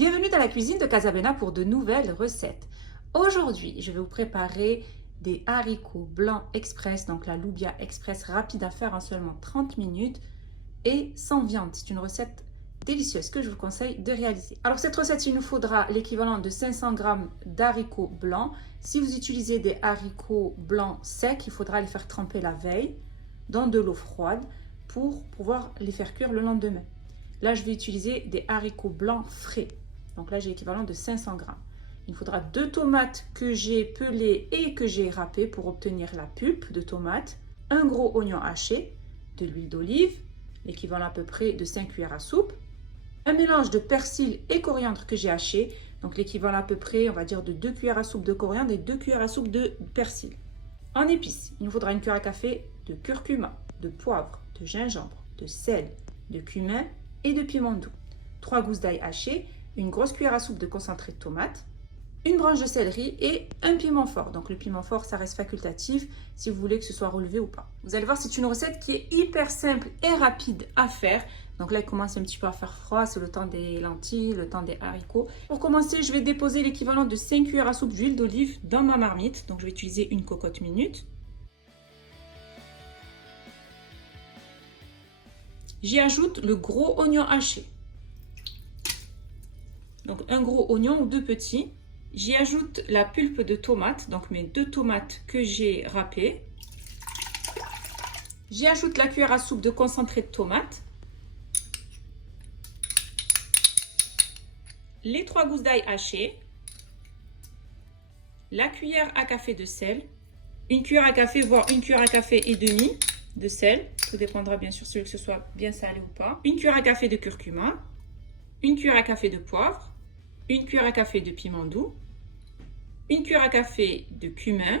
Bienvenue dans la cuisine de Casabena pour de nouvelles recettes. Aujourd'hui, je vais vous préparer des haricots blancs express, donc la loubia express rapide à faire en seulement 30 minutes et sans viande. C'est une recette délicieuse que je vous conseille de réaliser. Alors cette recette, il nous faudra l'équivalent de 500 g d'haricots blancs. Si vous utilisez des haricots blancs secs, il faudra les faire tremper la veille dans de l'eau froide pour pouvoir les faire cuire le lendemain. Là, je vais utiliser des haricots blancs frais. Donc là, j'ai l'équivalent de 500 g. Il faudra 2 tomates que j'ai pelées et que j'ai râpées pour obtenir la pulpe de tomate, un gros oignon haché, de l'huile d'olive, l'équivalent à peu près de 5 cuillères à soupe, un mélange de persil et coriandre que j'ai haché, donc l'équivalent à peu près, on va dire, de 2 cuillères à soupe de coriandre et 2 cuillères à soupe de persil. En épices, il nous faudra une cuillère à café de curcuma, de poivre, de gingembre, de sel, de cumin et de piment doux, 3 gousses d'ail hachées, une grosse cuillère à soupe de concentré de tomate, une branche de céleri et un piment fort. Donc le piment fort, ça reste facultatif si vous voulez que ce soit relevé ou pas. Vous allez voir, c'est une recette qui est hyper simple et rapide à faire. Donc là, il commence un petit peu à faire froid, c'est le temps des lentilles, le temps des haricots. Pour commencer, je vais déposer l'équivalent de 5 cuillères à soupe d'huile d'olive dans ma marmite. Donc je vais utiliser une cocotte minute. J'y ajoute le gros oignon haché. Donc un gros oignon ou 2 petits. J'y ajoute la pulpe de tomate, donc mes 2 tomates que j'ai râpées. J'y ajoute la cuillère à soupe de concentré de tomate. Les 3 gousses d'ail hachées. La cuillère à café de sel. Une cuillère à café, voire une cuillère à café et demi de sel. Tout dépendra bien sûr celui que ce soit bien salé ou pas. Une cuillère à café de curcuma. Une cuillère à café de poivre. Une cuillère à café de piment doux, une cuillère à café de cumin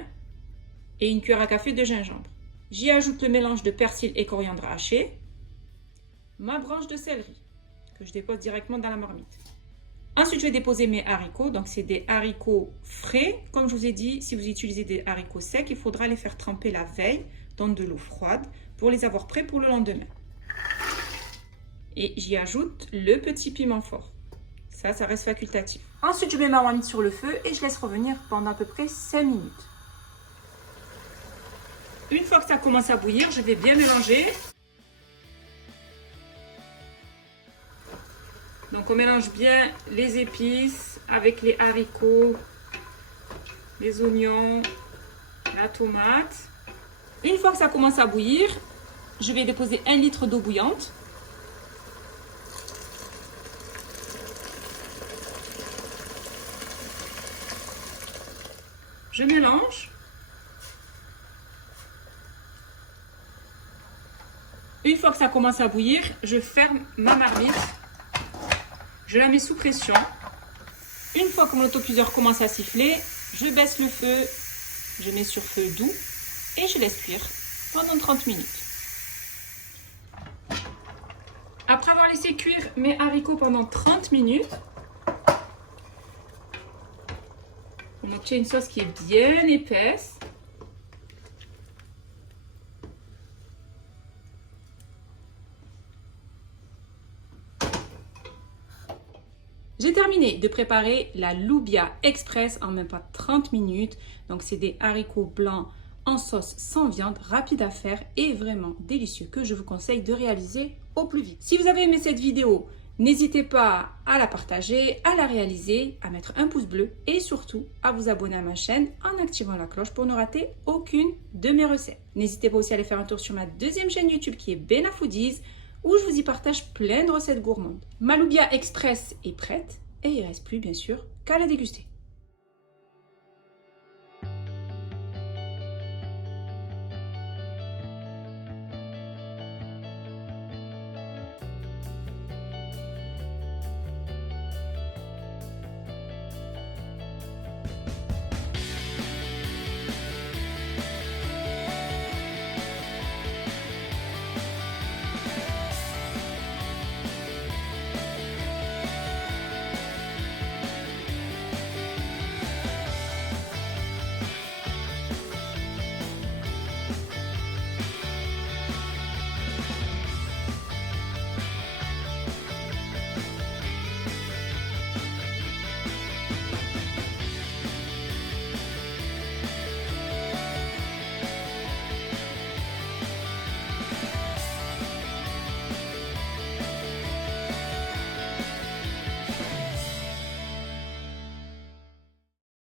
et une cuillère à café de gingembre. J'y ajoute le mélange de persil et coriandre haché, ma branche de céleri que je dépose directement dans la marmite. Ensuite, je vais déposer mes haricots. Donc, c'est des haricots frais. Comme je vous ai dit, si vous utilisez des haricots secs, il faudra les faire tremper la veille dans de l'eau froide pour les avoir prêts pour le lendemain. Et j'y ajoute le petit piment fort. Ça reste facultatif. Ensuite, je mets ma marmite sur le feu et je laisse revenir pendant à peu près 5 minutes. Une fois que ça commence à bouillir, je vais bien mélanger. Donc, on mélange bien les épices avec les haricots, les oignons, la tomate. Une fois que ça commence à bouillir, je vais déposer 1 litre d'eau bouillante. Je mélange. Une fois que ça commence à bouillir, je ferme ma marmite. Je la mets sous pression. Une fois que mon autocuiseur commence à siffler, je baisse le feu. Je mets sur feu doux et je laisse cuire pendant 30 minutes. Après avoir laissé cuire mes haricots pendant 30 minutes, on obtient une sauce qui est bien épaisse. J'ai terminé de préparer la loubia express en même pas 30 minutes. Donc c'est des haricots blancs en sauce sans viande, rapide à faire et vraiment délicieux que je vous conseille de réaliser au plus vite. Si vous avez aimé cette vidéo, n'hésitez pas à la partager, à la réaliser, à mettre un pouce bleu et surtout à vous abonner à ma chaîne en activant la cloche pour ne rater aucune de mes recettes. N'hésitez pas aussi à aller faire un tour sur ma deuxième chaîne YouTube qui est Bena Foodies où je vous y partage plein de recettes gourmandes. Ma loubia express est prête et il ne reste plus bien sûr qu'à la déguster.